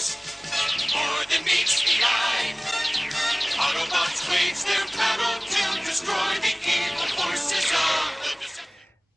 force, more than meets the eye. Autobots wage their battle to destroy the evil forces of the...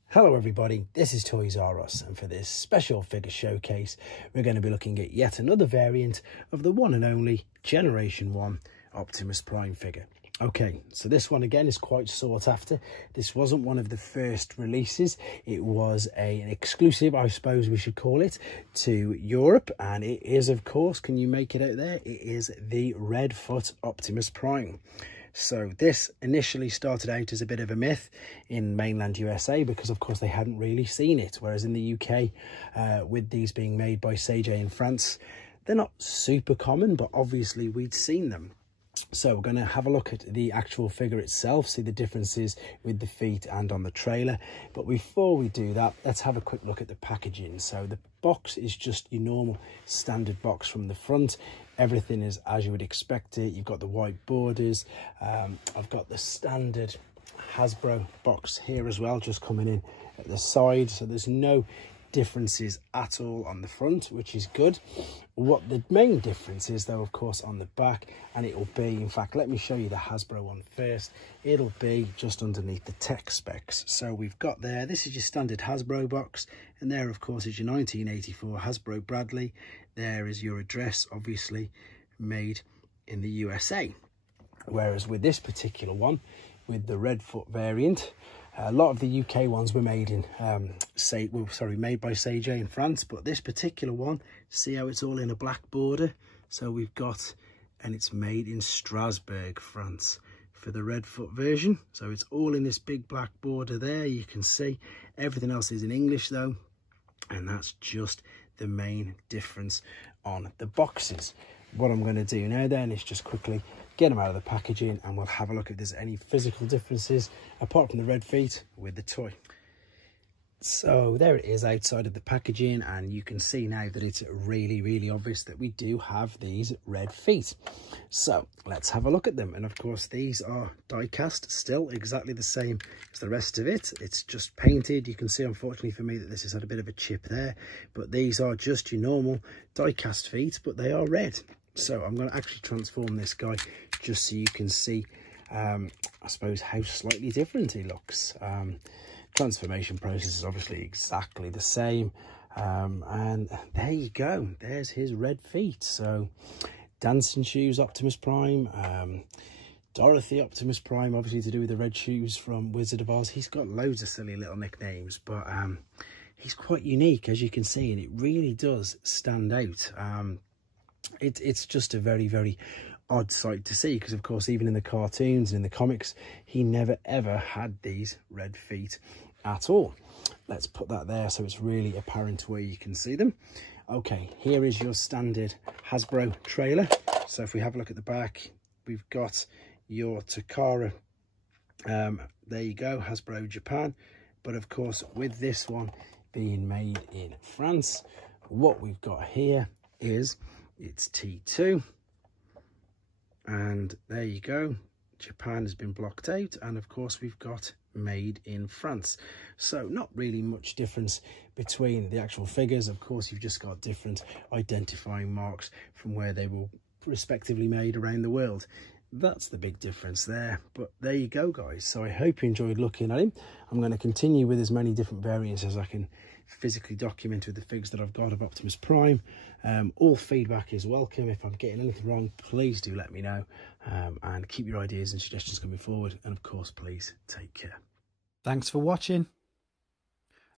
Hello everybody, this is Toys R Us, and for this special figure showcase we're going to be looking at yet another variant of the one and only Generation 1 Optimus Prime figure. Okay, so this one again is quite sought after. This wasn't one of the first releases. It was an exclusive, I suppose we should call it, to Europe, and it is, of course, can you make it out there? It is the Redfoot Optimus Prime. So this initially started out as a bit of a myth in mainland USA because, of course, they hadn't really seen it. Whereas in the UK, with these being made by Ceiji in France, they're not super common, but obviously we'd seen them. So we're going to have a look at the actual figure itself, see the differences with the feet and on the trailer. But before we do that, let's have a quick look at the packaging. So the box is just your normal standard box from the front. Everything is as you would expect it. You've got the white borders. I've got the standard Hasbro box here as well, just coming in at the side. So there's no differences at all on the front, which is good. What the main difference is, though, of course, on the back, and it will be, in fact, let me show you the Hasbro one first. It'll be just underneath the tech specs. So we've got there, this is your standard Hasbro box, and there, of course, is your 1984 Hasbro Bradley. There is your address, obviously made in the USA. Whereas with this particular one, with the Redfoot variant, a lot of the UK ones were made in, made by Ceiji in France, but this particular one, see how it's all in a black border? So we've got, and it's made in Strasbourg, France, for the Redfoot version. So it's all in this big black border there, you can see. Everything else is in English though, and that's just the main difference on the boxes. What I'm going to do now then is just quickly get them out of the packaging, and we'll have a look if there's any physical differences apart from the red feet with the toy. So there it is outside of the packaging, and you can see now that it's really obvious that we do have these red feet. So let's have a look at them. And of course these are die cast, still exactly the same as the rest of it. It's just painted. You can see, unfortunately for me, that this has had a bit of a chip there, but these are just your normal die cast feet, but they are red. So I'm going to actually transform this guy just so you can see, I suppose, how slightly different he looks. Transformation process is obviously exactly the same. And there you go. There's his red feet. So Dancing Shoes Optimus Prime, Dorothy Optimus Prime, obviously to do with the red shoes from Wizard of Oz. He's got loads of silly little nicknames, but he's quite unique, as you can see, and it really does stand out. It's just a very odd sight to see, because of course even in the cartoons and in the comics he never ever had these red feet at all. Let's put that there so it's really apparent where you can see them. Okay, here is your standard Hasbro trailer. So if we have a look at the back, we've got your Takara, there you go, Hasbro Japan. But of course with this one being made in France, what we've got here is it's T2, and there you go, Japan has been blocked out, and of course we've got made in France. So not really much difference between the actual figures. Of course you've just got different identifying marks from where they were respectively made around the world. That's the big difference there. But there you go, guys. So I hope you enjoyed looking at him. I'm going to continue with as many different variants as I can physically document with the figures that I've got of Optimus Prime. All feedback is welcome. If I'm getting anything wrong, please do let me know, and keep your ideas and suggestions coming forward, and of course please take care. Thanks for watching.